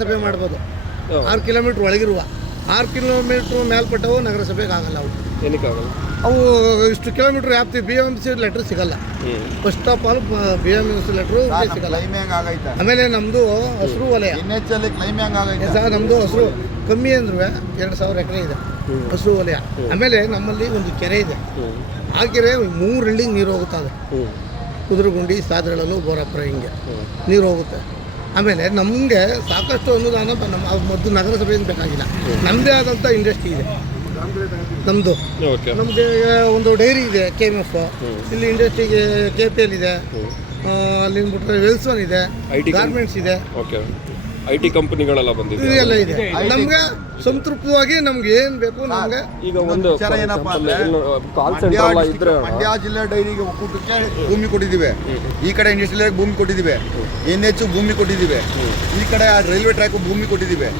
ಸಭೆ ಮಾಡ್ಬೋದು. 6 ಕಿಲೋಮೀಟ್ರ್ ಒಳಗಿರುವ 6 ಕಿಲೋಮೀಟ್ರ್ ಮೇಲ್ಪಟ್ಟವು ನಗರಸಭೆಗೆ ಆಗಲ್ಲ. ಅವು ಇಷ್ಟು ಕಿಲೋಮೀಟ್ರ್ ವ್ಯಾಪ್ತಿ BMC ಲೆಟ್ರ್ ಸಿಗಲ್ಲ. First of all BMC letter ಸಿಗಲ್ಲ. ಆಮೇಲೆ ನಮ್ಮದು ಹಸಿರು ವಲಯ ಸರ್, ನಮ್ಮದು ಹಸಿರು ಕಮ್ಮಿ ಅಂದ್ರೂ 2000 ಎಕರೆ ಇದೆ ಹಸಿರು ವಲಯ. ಆಮೇಲೆ ನಮ್ಮಲ್ಲಿ ಒಂದು ಕೆರೆ ಇದೆ. ಆ ಕೆರೆ 3 ಹಳ್ಳಿಗೆ ನೀರು ಹೋಗುತ್ತೆ. ಅದು ಕುದುರೆಗುಂಡಿ, ಸಾದ್ರಳಲು, ಬೋರಾಪುರ ಹಿಂಗೆ ನೀರು ಹೋಗುತ್ತೆ. ಆಮೇಲೆ ನಮಗೆ ಸಾಕಷ್ಟು ಅನುದಾನ ಮೊದಲು ನಗರಸಭೆಯಿಂದ ಬೇಕಾಗಿಲ್ಲ. ನಮ್ಮದೇ ಆದಂಥ ಇಂಡಸ್ಟ್ರಿ ಇದೆ. ನಮ್ಮದು ಒಂದು ಡೈರಿ ಇದೆ KMF, ಇಲ್ಲಿ ಇಂಡಸ್ಟ್ರಿಗೆ KPL ಇದೆ, ಅಲ್ಲಿಂದ ಬಿಟ್ಟರೆ ವೆಲ್ಸನ್ ಇದೆ, ಗಾರ್ಮೆಂಟ್ಸ್ ಇದೆ, IT ಕಂಪನಿಗಳೆಲ್ಲ ಬಂದಿದೆ. ಇದೆಲ್ಲ ಇದೆ. ನಮ್ಗೆ ಸಂತೃಪ್ತವಾಗಿ ನಮ್ಗೆ ಏನು ಬೇಕು ನಮಗೆ. ಈಗ ಒಂದು ಮಂಡ್ಯ ಜಿಲ್ಲೆ ಡೈರಿಗೆ ಒಕ್ಕೂಟಕ್ಕೆ ಭೂಮಿ ಕೊಟ್ಟಿದ್ದೀವಿ, ಈ ಕಡೆ ಇಂಡಸ್ಟ್ರಿಯಲ್ ಭೂಮಿ ಕೊಟ್ಟಿದ್ದೀವಿ, NH ಭೂಮಿ ಕೊಟ್ಟಿದ್ದೀವಿ, ಈ ಕಡೆ ರೈಲ್ವೆ ಟ್ರ್ಯಾಕ್ ಭೂಮಿ ಕೊಟ್ಟಿದ್ದೀವಿ.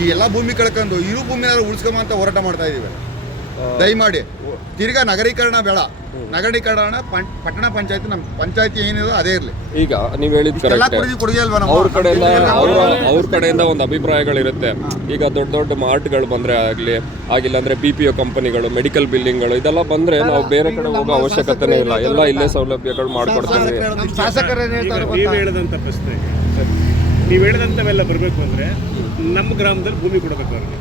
ಈ ಎಲ್ಲ ಭೂಮಿ ಕಳ್ಕೊಂಡು ಇರು ಭೂಮಿನ ಉಳಿಸ್ಕೊಂಬ ಅಂತ ಹೋರಾಟ ಮಾಡ್ತಾ ಇದ್ದೀವಿ. ದಯಮಾಡಿ ತಿರ್ಗಾ ನಗರೀಕರಣ ಬೇಡ, ನಗರೀಕರಣ ಪಟ್ಟಣ ಪಂಚಾಯತಿ, ನಮ್ಮ ಪಂಚಾಯತಿ ಏನಿದೆ ಅದೇ ಇರಲಿ. ಈಗ ನೀವು ಹೇಳಿದ ಅವ್ರ ಕಡೆಯಿಂದ ಒಂದು ಅಭಿಪ್ರಾಯಗಳಿರುತ್ತೆ. ಈಗ ದೊಡ್ಡ ದೊಡ್ಡ ಮಾರ್ಟ್ಗಳು ಬಂದರೆ ಆಗಲಿ, ಆಗಿಲ್ಲ ಅಂದರೆ BPO ಕಂಪನಿಗಳು, ಮೆಡಿಕಲ್ ಬಿಲ್ಡಿಂಗ್ಗಳು ಇದೆಲ್ಲ ಬಂದರೆ ನಾವು ಬೇರೆ ಕಡೆ ಹೋಗೋ ಅವಶ್ಯಕತೆನೇ ಇಲ್ಲ, ಎಲ್ಲ ಇಲ್ಲೇ ಸೌಲಭ್ಯಗಳು ಮಾಡ್ಕೊಡ್ತೀವಿ. ನೀವು ಹೇಳಿದಂಥ ಪ್ರಶ್ನೆ, ನೀವು ಹೇಳಿದಂಥವೆಲ್ಲ ಬರಬೇಕು ಅಂದರೆ ನಮ್ಮ ಗ್ರಾಮದಲ್ಲಿ ಭೂಮಿ ಕೊಡಬೇಕು ಅವ್ರಿಗೆ.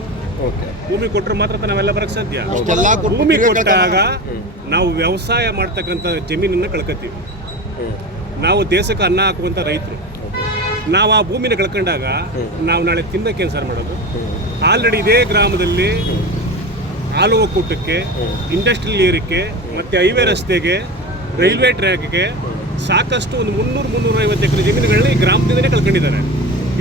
ಭೂಮಿ ಕೊಟ್ಟರೆ ಮಾತ್ರ ನಾವೆಲ್ಲ ಬರಕ್ಕೆ ಸಾಧ್ಯ. ಭೂಮಿ ಕೊಟ್ಟಾಗ ನಾವು ವ್ಯವಸಾಯ ಮಾಡ್ತಕ್ಕಂಥ ಜಮೀನನ್ನು ಕಳ್ಕೊತೀವಿ. ನಾವು ದೇಶಕ್ಕೆ ಅನ್ನ ಹಾಕುವಂಥ ರೈತರು ನಾವು ಆ ಭೂಮಿನ ಕಳ್ಕೊಂಡಾಗ ನಾವು ನಾಳೆ ತಿನ್ನಕ್ಕೆ ಏನು ಸರ್ ಮಾಡೋದು? ಆಲ್ರೆಡಿ ಇದೇ ಗ್ರಾಮದಲ್ಲಿ ಹಾಲು ಒಕ್ಕೂಟಕ್ಕೆ, ಇಂಡಸ್ಟ್ರಿಯಲ್ ಏರಿಕೆ ಮತ್ತು ಹೈವೇ ರಸ್ತೆಗೆ, ರೈಲ್ವೆ ಟ್ರ್ಯಾಕ್ಗೆ ಸಾಕಷ್ಟು ಒಂದು 300-350 ಎಕರೆ ಜಮೀನುಗಳನ್ನ ಈ ಗ್ರಾಮದಿಂದಲೇ ಕಳ್ಕೊಂಡಿದ್ದಾರೆ.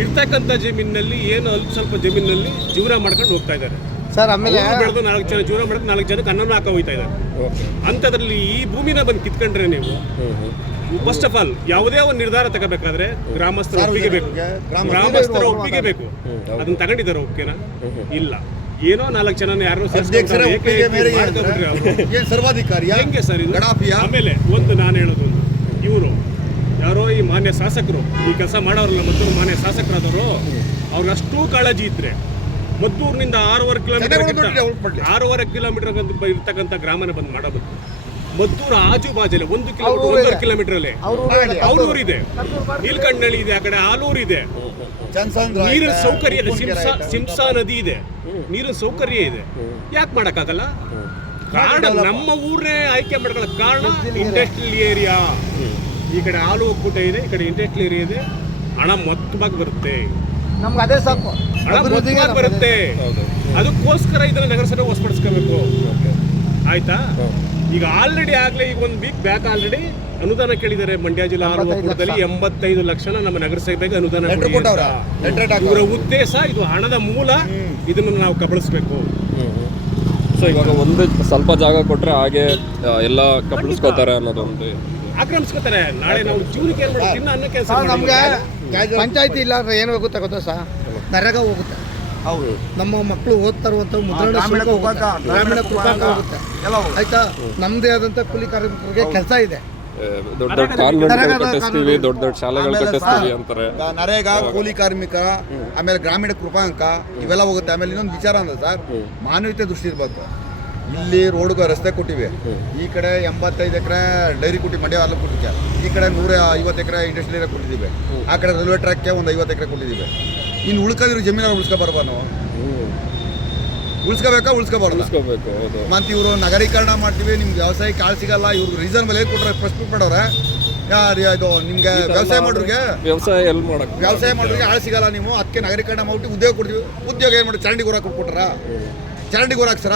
ಇರ್ತಕ್ಕಂಥ ಜಮೀನಿನಲ್ಲಿ ಏನು ಅಲ್ಪ ಸ್ವಲ್ಪ ಜಮೀನಿನಲ್ಲಿ ಜೀವನ ಮಾಡ್ಕೊಂಡು ಹೋಗ್ತಾ ಇದ್ದಾರೆ ಸರ್. ಆಮೇಲೆ ಬೆಳೆದು 4 ಜನ ಜೀವನ ಮಾಡೋದು, 4 ಜನಕ್ಕೆ ಅನ್ನನ ಹಾಕ ಹೋಗ್ತಾ ಇದ್ದಾರೆ. ಅಂಥದ್ರಲ್ಲಿ ಈ ಭೂಮಿನ ಬಂದು ಕಿತ್ಕೊಂಡ್ರೆ ನೀವು ಫಸ್ಟ್ ಆಫ್ ಆಲ್ ಯಾವುದೇ ಒಂದು ನಿರ್ಧಾರ ತಗೋಬೇಕಾದ್ರೆ ಗ್ರಾಮಸ್ಥರ ಒಪ್ಪಿಗೆ ಬೇಕು. ಗ್ರಾಮಸ್ಥರ ಒಪ್ಪಿಗೆ ಬೇಕು. ಅದನ್ನ ತಗೊಂಡಿದ್ದಾರೆ ಒಪ್ಪಿಗೆನ? ಇಲ್ಲ. ಏನೋ 4 ಜನ ಯಾರು ಹೆಂಗೆ ಸರ್ ಇದು? ಆಮೇಲೆ ಒಂದು ನಾನು ಹೇಳೋದು, ಇವರು ಯಾರೋ ಈ ಮಾನ್ಯ ಶಾಸಕರು ಈ ಕೆಲಸ ಮಾಡೋರಲ್ಲ, ಮದ್ದೂರು ಮಾನ್ಯ ಶಾಸಕರಾದವರು, ಅವ್ರಿಗೆ ಅಷ್ಟೂ ಕಾಳಜಿ ಇದ್ರೆ ಮದ್ದೂರಿನಿಂದ 6.5 ಕಿಲೋಮೀಟರ್ ಇರ್ತಕ್ಕಂಥ ಗ್ರಾಮನ ಬಂದು ಮಾಡೋದು. ಮದ್ದೂರು ಆಜು ಬಾಜಲ್ಲಿ 1 ಕಿಲೋಮೀಟರ್ ಅಲ್ಲೇ ಅವ್ರೂರು ಇದೆ, ನೀಲ್ಕಂಡಳ್ಳಿ ಇದೆ, ಆ ಕಡೆ ಆಲೂರು ಇದೆ, ನೀರಿನ ಸೌಕರ್ಯ ಇದೆ, ಸಿಂಸಾ ನದಿ ಇದೆ, ನೀರಿನ ಸೌಕರ್ಯ ಇದೆ. ಯಾಕೆ ಮಾಡೋಕ್ಕಾಗಲ್ಲ? ಕಾರಣ ನಮ್ಮ ಊರನ್ನೇ ಆಯ್ಕೆ ಮಾಡ್ಕೊಳ್ಳೋ ಕಾರಣ ಇಂಡಸ್ಟ್ರಿಯಲ್ ಏರಿಯಾ. ಈ ಕಡೆ ಹಾಲು ಒಕ್ಕೂಟ ಇದೆ, ಈ ಕಡೆ ಇಂಡಸ್ಟ್ರಿಯಲ್ ಏರಿಯಾ ಇದೆ. ಹಣ ಮೊತ್ತವಾಗಿ ಬರುತ್ತೆ, ನಮ್ಗೆ ಅದೇ ಸಾಕು, ಹಣ ಮೊತ್ತವಾಗಿ ಬರುತ್ತೆ. ಅದಕ್ಕೋಸ್ಕರ ಇದನ್ನ ನಗರಸಭೆ ವಶಪಡಿಸ್ಕೋಬೇಕು. ಆಯ್ತಾ? ಈಗ ಆಲ್ರೆಡಿ ಆಗಲೇ ಈಗ 1 ವೀಕ್ ಬ್ಯಾಕ್ ಆಲ್ರೆಡಿ ಅನುದಾನ ಕೇಳಿದ್ದಾರೆ. ಮಂಡ್ಯ ಜಿಲ್ಲಾ ಹಾಲು ಒಕ್ಕೂಟದಲ್ಲಿ 85 ಲಕ್ಷನ ನಮ್ಮ ನಗರಸಭೆಗೆ ಅನುದಾನ ಕೊಟ್ಟಿದ್ದಾರೆ. ಇವರ ಉದ್ದೇಶ ಇದು, ಹಣದ ಮೂಲ, ಇದನ್ನು ನಾವು ಕಬಳಿಸ್ಬೇಕು. ಸೊ ಇವಾಗ ಒಂದು ಸ್ವಲ್ಪ ಜಾಗ ಕೊಟ್ಟರೆ ಹಾಗೆ ಎಲ್ಲ ಕಬಳಿಸ್ಕೋತಾರೆ ಅನ್ನೋದೊಂದು, ಆಕ್ರಮಿಸ್ಕೋತಾರೆ. ನಾಳೆ ನಾವು ಜೀವನಕ್ಕೆ ಏನು ಮಾಡ್ತೀವಿ? ತಿನ್ನ ಅನ್ನಕ್ಕೆ ನಮ್ಗೆ ಪಂಚಾಯತಿ ಇಲ್ಲ ಅಂದ್ರೆ ಏನು ಹೋಗುತ್ತೆ ಗೊತ್ತಾ ಸರ್? ನರೇಗಾ ಹೋಗುತ್ತೆ. ನಮ್ಮ ಮಕ್ಕಳು ಓದ್ತಾ ಇರುವಂಥ ಮುದ್ರಣ ಗ್ರಾಮೀಣ ಕೃಪಾಂಕ ಹೋಗುತ್ತೆ. ಆಯ್ತಾ? ನಮ್ಮದೇ ಆದಂಥ ಕೂಲಿ ಕಾರ್ಮಿಕರಿಗೆ ಕೆಲಸ ಇದೆ. ದೊಡ್ಡ ದೊಡ್ಡ ಕಾನ್ವೆಂಟ್ಗಳು ಕಟ್ಟಿಸ್ತೀವಿ, ದೊಡ್ಡ ದೊಡ್ಡ ಶಾಲೆಗಳು ಕಟ್ಟಿಸ್ತೀವಿ ಅಂತಾರೆ. ನರೇಗಾ, ಕೂಲಿ ಕಾರ್ಮಿಕ, ಆಮೇಲೆ ಗ್ರಾಮೀಣ ಕೃಪಾಂಕ ಇವೆಲ್ಲ ಹೋಗುತ್ತೆ. ಆಮೇಲೆ ಇನ್ನೊಂದು ವಿಚಾರ ಅಂದ್ರೆ ಸರ್, ಮಾನವೀಯತೆ ದೃಷ್ಟಿ ಇರ್ಬೇಕು. ಇಲ್ಲಿ ರೋಡ್ಗೆ ರಸ್ತೆ ಕೊಟ್ಟಿವೆ, ಈ ಕಡೆ 85 ಎಕರೆ ಡೈರಿ ಕೊಟ್ಟಿವಿ ಮಂಡ್ಯ ಹಾಲು ಕೊಟ್ಟಿಗೆ, ಈ ಕಡೆ 150 ಎಕರೆ ಇಂಡಸ್ಟ್ರಿಯಲ್ ಕೊಟ್ಟಿದ್ದೀವಿ, ಆ ಕಡೆ ರೈಲ್ವೆ ಟ್ರ್ಯಾಕ್ಗೆ ಒಂದು 50 ಎಕರೆ ಕೊಟ್ಟಿದ್ದೀವಿ. ಇನ್ನು ಉಳ್ಕೊಂಡಿರೋ ಜಮೀನಾರು ಉಳಿಸ್ಕೊಬಾರ್ದು ನಾವು, ಉಳಿಸ್ಕೋಬಾರ್ದು. ಮತ್ತು ಇವರು ನಗರೀಕರಣ ಮಾಡ್ತೀವಿ, ನಿಮ್ಗೆ ವ್ಯವಸಾಯಕ್ಕೆ ಆಳು ಸಿಗಲ್ಲ, ಇವ್ರಿಗೆ ರೀಸನ್ ಮೇಲೆ ಏನು ಕೊಟ್ಟರೆ ಪ್ರಶ್ನೆ ಮಾಡೋರೆ. ಇದು ನಿಮ್ಗೆ ವ್ಯವಸಾಯ ಮಾಡೋರಿಗೆ ಆಳು ಸಿಗಲ್ಲ, ನೀವು ಅದಕ್ಕೆ ನಗರೀಕರಣ ಮಾಡ್ಬಿಟ್ಟು ಉದ್ಯೋಗ ಕೊಡ್ತೀವಿ. ಉದ್ಯೋಗ ಏನು ಮಾಡಿ ಚರಂಡಿ ಗೋರಾಕ್ ಕೊಟ್ಟಾರ? ಚರಂಡಿ ಗೋರಾಕ್ಸರ